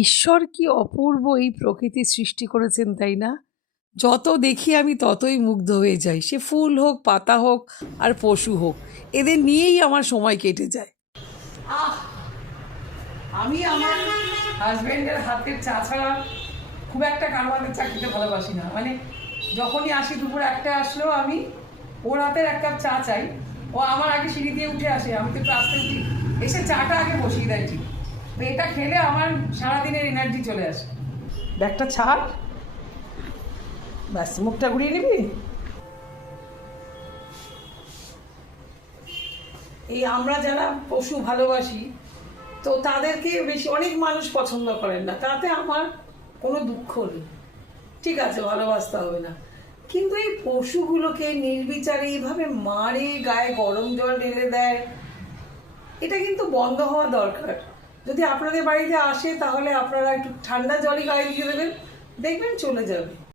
ঈশ্বর কি অপূর্ব এই প্রকৃতি সৃষ্টি করেছেন, তাই না? যত দেখি আমি ততই মুগ্ধ হয়ে যাই। সে ফুল হোক, পাতা হোক আর পশু হোক, এদের নিয়েই আমার সময় কেটে যায়। আহ, আমি আমার হাজবেন্ডের হাতের চা ছাড়া খুব একটা কারো হাতের চা খেতে ভালোবাসি না। মানে যখনই আসি, দুপুর একটা আসলেও আমি ওর হাতের এক কাপ চা চাই। ও আমার আগে সিঁড়ি দিয়ে উঠে আসে, আমি তো একটু আসতে উঠি, এসে চাটা আগে বসিয়ে দেয় ঠিক। তো এটা খেলে আমার সারাদিনের এনার্জি চলে আসে। ব্যাগটা ছাড়, ব্যাস মুখটা ঘুরিয়ে নিবি। এই আমরা যারা পশু ভালোবাসি, তো তাদেরকে বেশি অনেক মানুষ পছন্দ করেন না, তাতে আমার কোনো দুঃখ নেই। ঠিক আছে, ভালোবাসতে হবে না, কিন্তু এই পশুগুলোকে নির্বিচারে এইভাবে মারে, গায়ে গরম জল ঢেলে দেয়, এটা কিন্তু বন্ধ হওয়া দরকার। যদি আপনাদের বাড়িতে আসে তাহলে আপনারা একটু ঠান্ডা জলই গায়ে দিয়ে দেবেন, দেখবেন চলে যাবে।